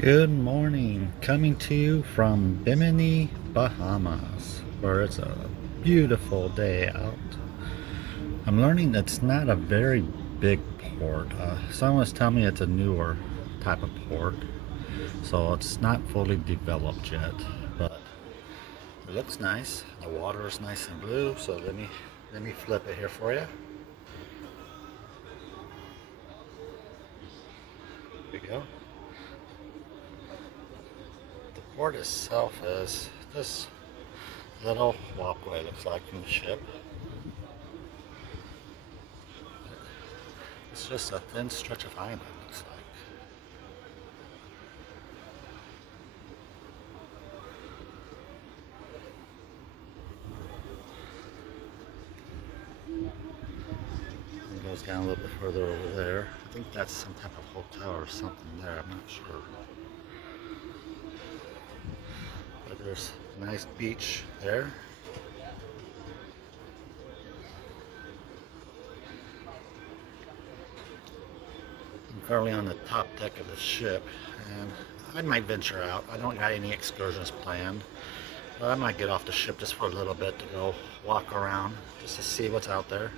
Good morning, coming to you from Bimini, Bahamas, where it's a beautiful day out. I'm learning it's not a very big port. Someone was telling me it's a newer type of port, so it's not fully developed yet, but it looks nice. The water is nice and blue, so let me flip it here for you. There we go. The port itself is this little walkway, looks like, from the ship. It's just a thin stretch of island, looks like. It goes down a little bit further over there. I think that's some type of hotel or something there, I'm not sure. But there's a nice beach there. I'm currently on the top deck of the ship, and I might venture out. I don't got any excursions planned, but I might get off the ship just for a little bit to go walk around, just to see what's out there.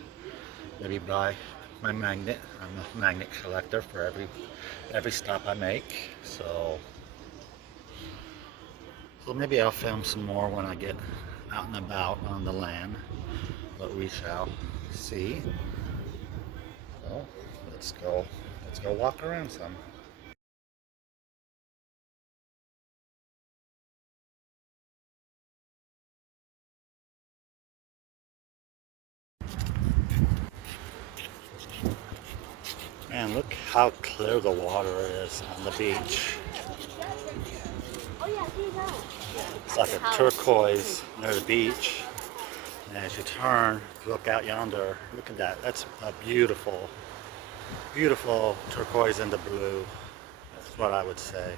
Maybe buy my magnet. I'm a magnet collector for every stop I make. So maybe I'll film some more when I get out and about on the land, but we shall see. So let's go walk around some. Man, look how clear the water is on the beach. It's like a turquoise near the beach. And as you turn, look out yonder, look at that. That's a beautiful, beautiful turquoise in the blue. That's what I would say.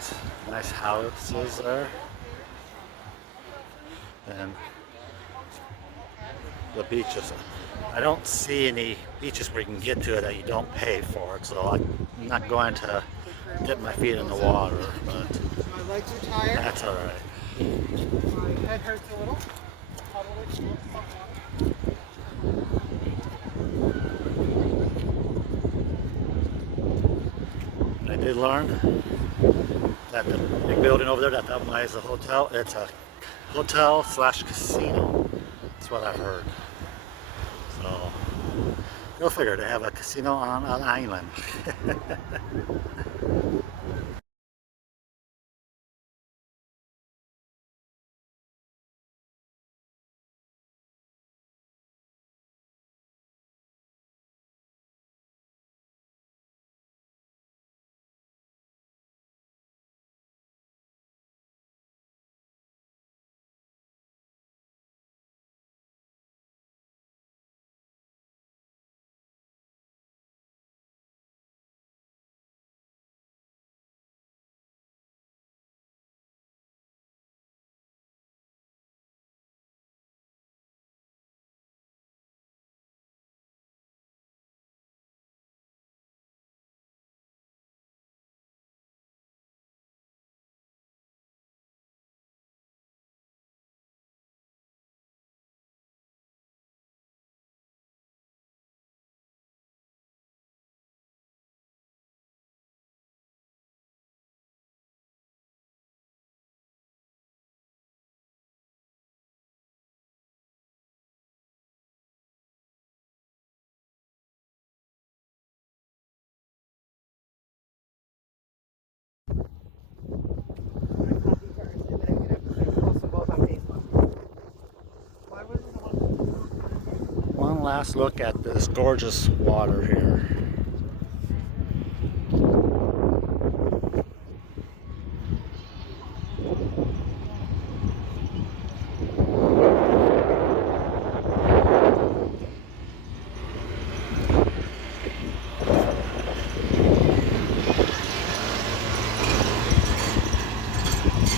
Some nice houses there. And the beaches. I don't see any beaches where you can get to it that you don't pay for it, so I'm not going to dip my feet in the water, but My legs are tired. that's alright. My head hurts a little. Probably I did learn that the big building over there, that one is a hotel. It's a hotel slash casino. That's what I've heard. So, go figure, they have a casino on an island. One last look at this gorgeous water here.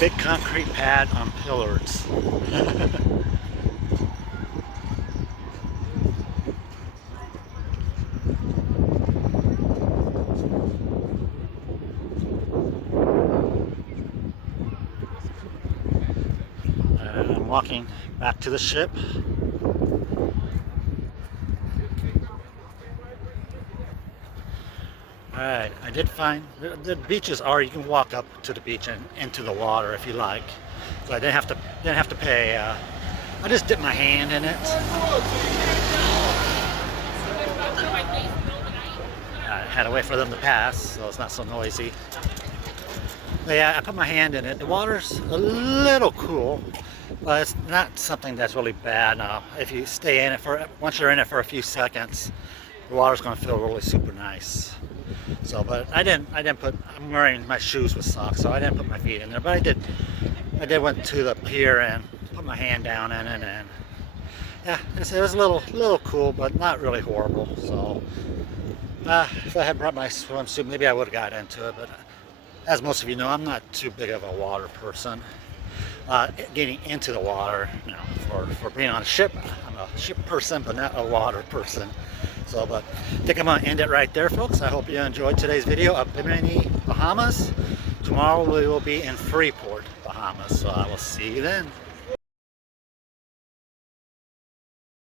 big concrete pad on pillars. And I'm walking back to the ship. Alright, I did find the beaches are, you can walk up to the beach and into the water if you like. So I didn't have to pay. I just dipped my hand in it. I had to wait for them to pass, so it's not so noisy. But yeah, I put my hand in it. The water's a little cool, but it's not something that's really bad. If you stay in it once you're in it for a few seconds, the water's going to feel really super nice. So, but I'm wearing my shoes with socks, so I didn't put my feet in there. But I did went to the pier and put my hand down in it, and yeah, it was a little cool, but not really horrible. So, if I had brought my swimsuit, maybe I would have got into it. But as most of you know, I'm not too big of a water person. Getting into the water, for being on a ship, I'm a ship person, but not a water person. So, but I think I'm going to end it right there, folks. I hope you enjoyed today's video of Bimini, Bahamas. Tomorrow we will be in Freeport, Bahamas. So I will see you then.